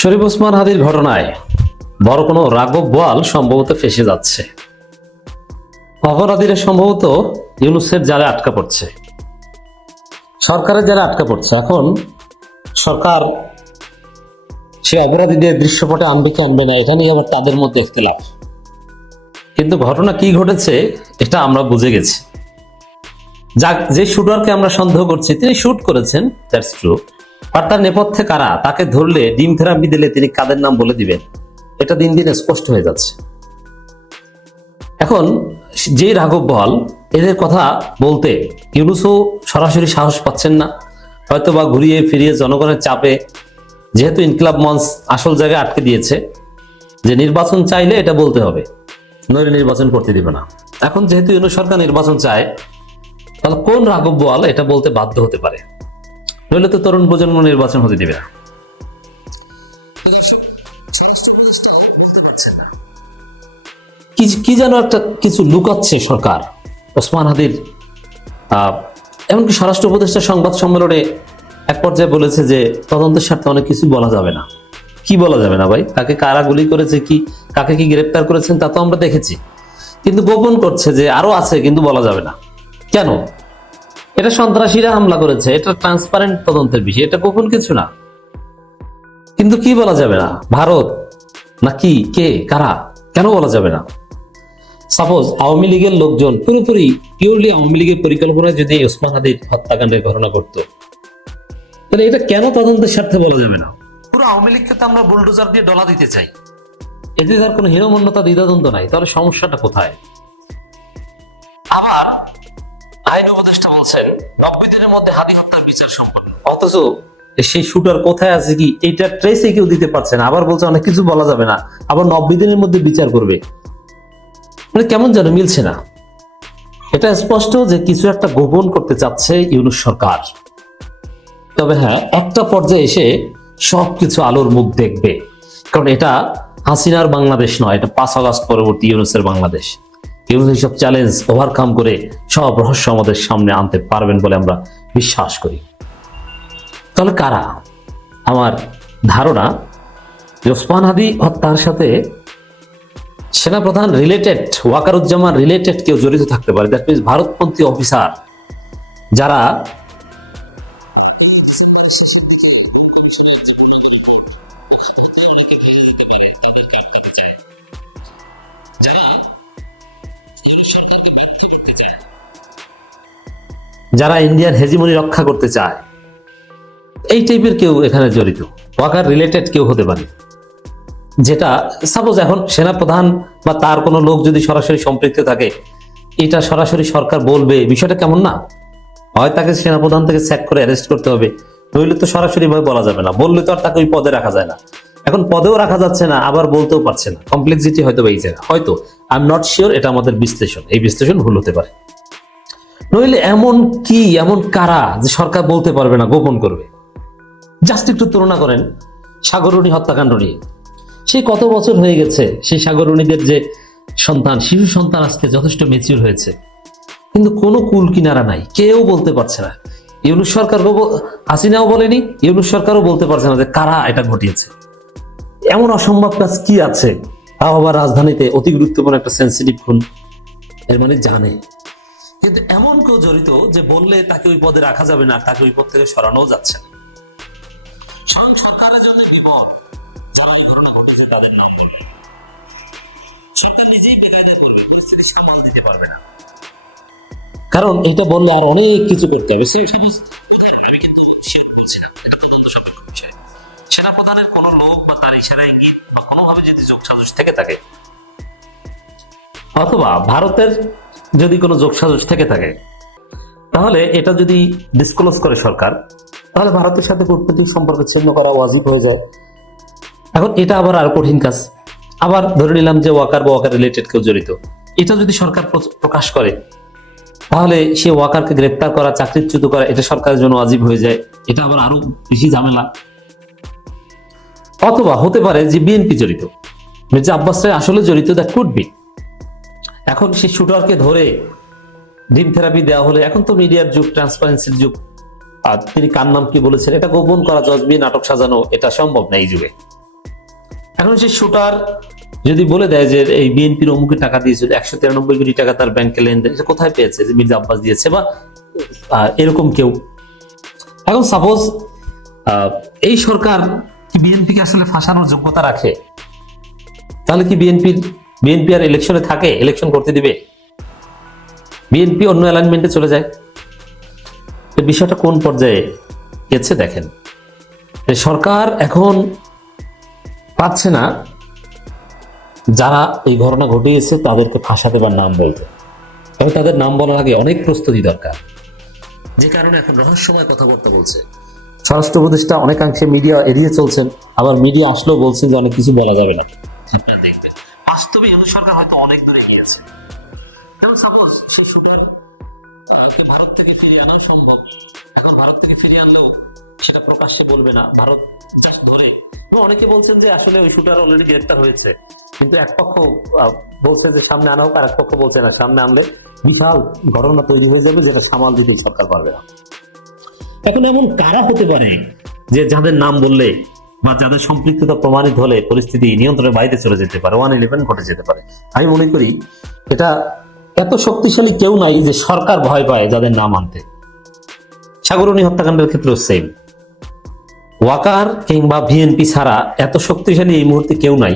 শরীফ ওসমান হাদির ঘটনায় বড় কোনো রাঘব বোয়াল সম্ভবত ফেসে যাচ্ছে। অপরাধীরা সম্ভবত ইউনুসের জালে আটকা পড়ছে। সরকারের জালে আটকা পড়ছে। এখন সরকার সে অপরাধীদের দৃশ্যপটে আনবে কি আনবে না এটা নিয়ে আবার তাদের মধ্যে ইখতলাফ। কিন্তু ঘটনা কি ঘটেছে এটা আমরা বুঝে গেছি। যা যে শুটারকে আমরা সন্দেহ করছি তিনি শুট করেছেন দ্যাটস ট্রু। আর তার নেপথ্যে কারা? তাকে ধরলে ডিম থেরাপি দিলে তিনি কাদের নাম বলে দিবেন? এটা দিন দিন স্পষ্ট হয়ে যাচ্ছে। এখন যে রাঘব বল, এদের কথা বলতে ইউনুসও সরাসরি সাহস পাচ্ছেন না। হয়তো বা ঘুরিয়ে ফিরিয়ে জনগণের চাপে যেহেতু ইনকিলাব মঞ্চ আসল জায়গায় আটকে দিয়েছে, যে নির্বাচন চাইলে এটা বলতে হবে, নইলে নির্বাচন করতে দিবে না। এখন যেহেতু ইউনুস সরকার নির্বাচন চায়, তাহলে কোন রাঘব বল এটা বলতে বাধ্য হতে পারে? নইলে তো তরুণ প্রজন্ম নির্বাচন হতে দিবে না। কি যেন একটা কিছু লুকাচ্ছে সরকার, ওসমান হাদির এমনকি স্বরাষ্ট্র উপদেষ্টা সংবাদ সম্মেলনে এক পর্যায়ে বলেছে যে তদন্তের স্বার্থে অনেক কিছু বলা যাবে না। কি বলা যাবে না ভাই? তাকে কারা গুলি করেছে, কি কাকে কি গ্রেপ্তার করেছেন তা তো আমরা দেখেছি। কিন্তু গোপন করছে যে আরও আছে, কিন্তু বলা যাবে না। কেন? এটা সন্ত্রাসীরা হামলা করেছে এটা ট্রান্সপারেন্ট তদন্তের বিষয় এটা গোপন কিছু না। কিন্তু কি বলা যাবে না? ভারত না কি কে কারা কেন বলা যাবে না? সাপোজ আওয়ামী লীগের লোকজন পুরোপুরি পিওরলি আওয়ামী লীগের পরিকল্পনায় যদি ওসমান হাদির হত্যাকাণ্ডের ঘটনা করতো তাহলে এটা কেন তদন্তের স্বার্থে বলা যাবে না? পুরো আওয়ামী লীগকে তো আমরা বুলডোজার দিয়ে ডলা দিতে চাই। এতে তার কোনো হীনমন্যতা দ্বিধাদ্বন্দ্ব নাই তাহলে সমস্যাটা কোথায়? বলছেন নব্বই দিনের মধ্যে হাদি হত্যার বিচার সম্পন্ন। অথচ সেই শুটার কোথায় আছে কি? এইটা ট্রেসে কেউ দিতে পারছে না। আবার বলছে অনেক কিছু বলা যাবে না। আবার নব্বই দিনের মধ্যে বিচার করবে। মানে কেমন যেন মিলছে না। এটা স্পষ্ট যে কিছু একটা গোপন করতে চাচ্ছে ইউনুস সরকার। তবে হ্যাঁ একটা পর্যায়ে এসে সবকিছু আলোর মুখ দেখবে। কারণ এটা হাসিনার বাংলাদেশ নয়, এটা পাঁচ আগস্ট পরবর্তী ইউনুসের বাংলাদেশ। ইউনুস এইসব চ্যালেঞ্জ ওভারকাম করে সব রহস্য আমাদের সামনে আনতে পারবেন বলে আমরা বিশ্বাস করি। তাহলে কারা? আমার ধারণা ওসমান হাদি হত্যার সাথে সেনাপ্রধান রিলেটেড ওয়াকারুজ্জামান রিলেটেড কেউ জড়িত থাকতে পারে। দ্যাট মিনস ভারতপন্থী অফিসার যারা যারা ইন্ডিয়ান হেজিমনি রক্ষা করতে চায়। এই টাইপের কেউ এখানে জড়িত। ওয়াকার রিলেটেড কেউ হতে পারে। যেটা সাপোজ এখন সেনাপ্রধান বা তার কোনো লোক যদি সরাসরি সম্পৃক্ত থাকে, এটা সরাসরি সরকার বলবে, বিষয়টা কেমন না? হয় তাকে সেনাপ্রধান থেকে স্যাক করে অ্যারেস্ট করতে হবে, নইলে তো সরাসরি ভাবে বলা যাবে না। বললে তো আর তাকে ওই পদে রাখা যায় না। এখন পদেও রাখা যাচ্ছে না, আবার বলতেও পারছে না। কমপ্লেক্সিটি হয়তো এই হয়তো আই এম নট শিওর এটা আমাদের বিশ্লেষণ। এই বিশ্লেষণ ভুল হতে পারে। নইলে এমন কি, এমন কারা যে সরকার বলতে পারবে না, গোপন করবে? জাস্ট একটু তুলনা করেন, সাগরণী হত্যাকাণ্ড নিয়ে। সেই কত বছর হয়ে গেছে, সেই সাগরণীদের যে সন্তান, শিশু সন্তান আজকে যথেষ্ট মেচিউর হয়েছে। কিন্তু কোনো কুল কিনারা নাই, কেউ বলতে পারছে না। ইউনুস সরকার হাসিনাও বলেনি, ইউনুস সরকারও বলতে পারছে না যে কারা এটা ঘটিয়েছে। এমন অসম্ভব কাজ কি আছে? তাও আবার রাজধানীতে অতি গুরুত্বপূর্ণ একটা সেন্সিটিভ খুন, এর মানে জানে। কিন্তু এমন কেউ জড়িত যে বললে তাকে ওই পদে রাখা যাবে না, তাকে ওই পদ থেকে সরানো যাচ্ছে না। কারণ এটা বললে আর অনেক কিছু করতে হবে। আমি কিন্তু সেনাপ্রধানের কোনো লোক বা তার ইশারায় ইঙ্গিত বা কোনোভাবে যদি যোগসাজশ থেকে থাকে, অথবা ভারতের যদি কোনো যোগসাজশ থেকে থাকে, তাহলে এটা যদি ডিসক্লোজ করে সরকার, তাহলে ভারতের সাথে কূটনৈতিক সম্পর্ক ছিন্ন করা ওয়াজিব হয়ে যায়। এখন এটা আবার আর কঠিন কাজ। আবার ধরে নিলাম যে ওয়াকার বা ওয়াকার রিলেটেড কেউ জড়িত। এটা যদি সরকার প্রকাশ করে, তাহলে সে ওয়াকারকে গ্রেপ্তার করা, চাকরিচ্যুত করা, এটা সরকারের জন্য ওয়াজিব হয়ে যায়। এটা আবার আরও বেশি ঝামেলা। অথবা হতে পারে যে বিএনপি জড়িত। মির্জা আব্বাস আসলে জড়িত দ্যাট কুড বি। এখন সেই শুটারকে ধরে ডিম থেরাপি দেওয়া হলে। এখন তো মিডিয়ার যুগ ট্রান্সপারেন্সির যুগ। আর তিনি কার নাম কি বলেছেন, এটা গোপন করা জজবি, নাটক সাজানো, এটা সম্ভব না এই যুগে। এখন সেই শুটার যদি বলে দেয় যে এই বিএনপির অমুকে টাকা দিয়েছিল একশো তিরানব্বই কোটি টাকা তার ব্যাংকে লেনদেন, এটা কোথায় পেয়েছে যে মির্জা আব্বাস দিয়েছে বা এরকম কেউ? এখন সাপোজ এই সরকার কি বিএনপিকে আসলে ফাঁসানোর যোগ্যতা রাখে? তাহলে কি বিএনপির বিএনপি আর ইলেকশনে থাকে ইলেকশন করতে দিবে। বিএনপি অন্য অ্যালাইনমেন্টে চলে যায়। বিষয়টা কোন পর্যায়ে গেছে দেখেন। সরকার এখন পাচ্ছে না যারা এই ঘটনা ঘটিয়েছে তাদেরকে ফাঁসাতে বা নাম বলতে। তবে তাদের নাম বলার আগে অনেক প্রস্তুতি দরকার। যে কারণে এখন রহস্যময় কথাবার্তা বলছে। স্বরাষ্ট্র উপদেষ্টা অনেকাংশে মিডিয়া এড়িয়ে চলছেন। আবার মিডিয়া আসলেও বলছেন যে অনেক কিছু বলা যাবে না। দেখবেন বাস্তবে ইউনু সরকার হয়তো অনেক দূরে গিয়েছে। যেমন সাপোজ সেই শুটার ভারত থেকে ফিরিয়ে আনা সম্ভব। এখন ভারত থেকে ফিরিয়ে আনলেও সেটা প্রকাশ্যে বলবে না। ভারত যা ধরে। অনেকে বলছেন যে আসলে ওই শুটার অলরেডি গ্রেপ্তার হয়েছে। কিন্তু এক পক্ষ বলছে যে সামনে আনা হোক আর এক পক্ষ বলছে না সামনে আনলে বিশাল ঘটনা তৈরি হয়ে যাবে যেটা সামাল দিতে সরকার পারবে না। এখন এমন কারা হতে পারে যে যাদের নাম বললে বা যাদের সম্পৃক্ততা প্রমাণিত হলে পরিস্থিতি নিয়ন্ত্রণের বাইরে চলে যেতে পারে ওয়ান ইলেভেন ঘটে যেতে পারে। আমি মনে করি এটা এত শক্তিশালী কেউ নাই যে সরকার ভয় পায় যাদের নাম আনতে। সাগরণী হত্যাকাণ্ডের ক্ষেত্রেও সেম ওয়াকার কিংবা বিএনপি ছাড়া এত শক্তিশালী এই মুহূর্তে কেউ নাই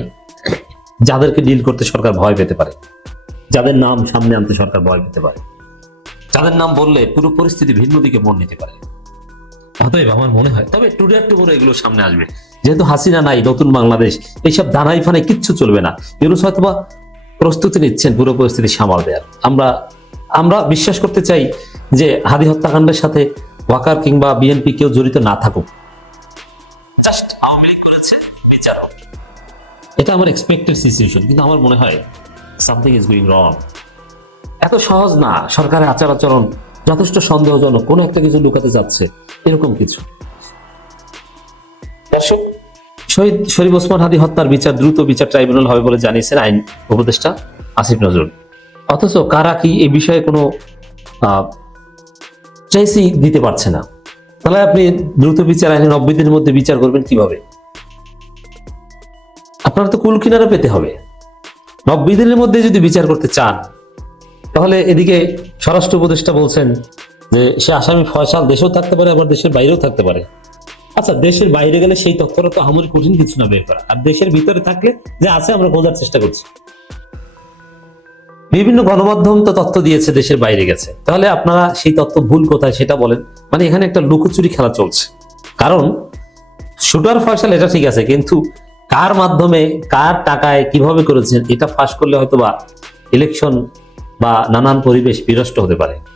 যাদেরকে ডিল করতে সরকার ভয় পেতে পারে। যাদের নাম সামনে আনতে সরকার ভয় পেতে পারে। যাদের নাম বললে পুরো পরিস্থিতি ভিন্ন দিকে মন নিতে পারে। অতএব আমার মনে হয়। তবে টুডে একটু করে এগুলো সামনে আসবে। যেহেতু হাসিনা নাই নতুন বাংলাদেশ এইসব দানাই ফানে কিচ্ছু চলবে না। ইউনুস হয়তোবা প্রস্তুতি নিচ্ছেন পুরো পরিস্থিতি সামাল দেওয়ার। আমরা আমরা বিশ্বাস করতে চাই যে হাদি হত্যাকাণ্ডের সাথে ওয়াকার কিংবা বিএনপি কেউ জড়িত না থাকুক। জাস্ট আওয়ামী লীগ করেছে বিচার হোক। এটা আমার এক্সপেক্টেড সিচুয়েশন কিন্তু আমার মনে হয় সামথিং ইজ গোয়িং রং এত সহজ না সরকারের আচার আচরণ যথেষ্ট সন্দেহজনক কোনো একটা কিছু লুকাতে যাচ্ছে। এরকম কিছু। শহীদ শরীফ ওসমান হাদি হত্যার বিচার দ্রুত বিচার ট্রাইব্যুনাল হবে বলে জানিয়েছেন আইন উপদেষ্টা আসিফ নজরুল। অথচ কারা কি এই বিষয়ে কোনো ট্রেসই দিতে পারছে না। তাহলে আপনি দ্রুত বিচার আইনে নব্বই দিনের মধ্যে বিচার করবেন কীভাবে? আপনার তো কুল কিনারা পেতে হবে। নব্বই দিনের মধ্যে যদি বিচার করতে চান তাহলে এদিকে স্বরাষ্ট্র উপদেষ্টা বলছেন যে সে আসামি ফয়সাল দেশেও থাকতে পারে, আবার দেশের বাইরেও থাকতে পারে। আচ্ছা দেশের বাইরে গেলে সেই তথ্যটা তো আমাদের কঠিন কিছু না বের করা। আর দেশের ভিতরে থাকলে যে আছে, আমরা বোঝার চেষ্টা করছি। বিভিন্ন গণমাধ্যম তো তথ্য দিয়েছে, দেশের বাইরে গেছে। তাহলে আপনারা সেই তথ্য ভুল কোথায় সেটা বলেন। মানে এখানে একটা লুকোচুরি খেলা চলছে। কারণ, শুটার ফয়সাল, এটা ঠিক আছে, কিন্তু কার মাধ্যমে, কার টাকায় কীভাবে করেছেন, এটা ফাঁস করলে হয়তো বা ইলেকশন বা নানান পরিবেশ বিনষ্ট হতে পারে।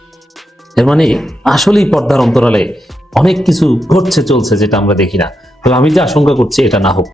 এর মানে আসলেই পর্দার অন্তরালে অনেক কিছু ঘটছে, চলছে, যেটা আমরা দেখি না। তবে আমি যে আশঙ্কা করছি, এটা না হোক।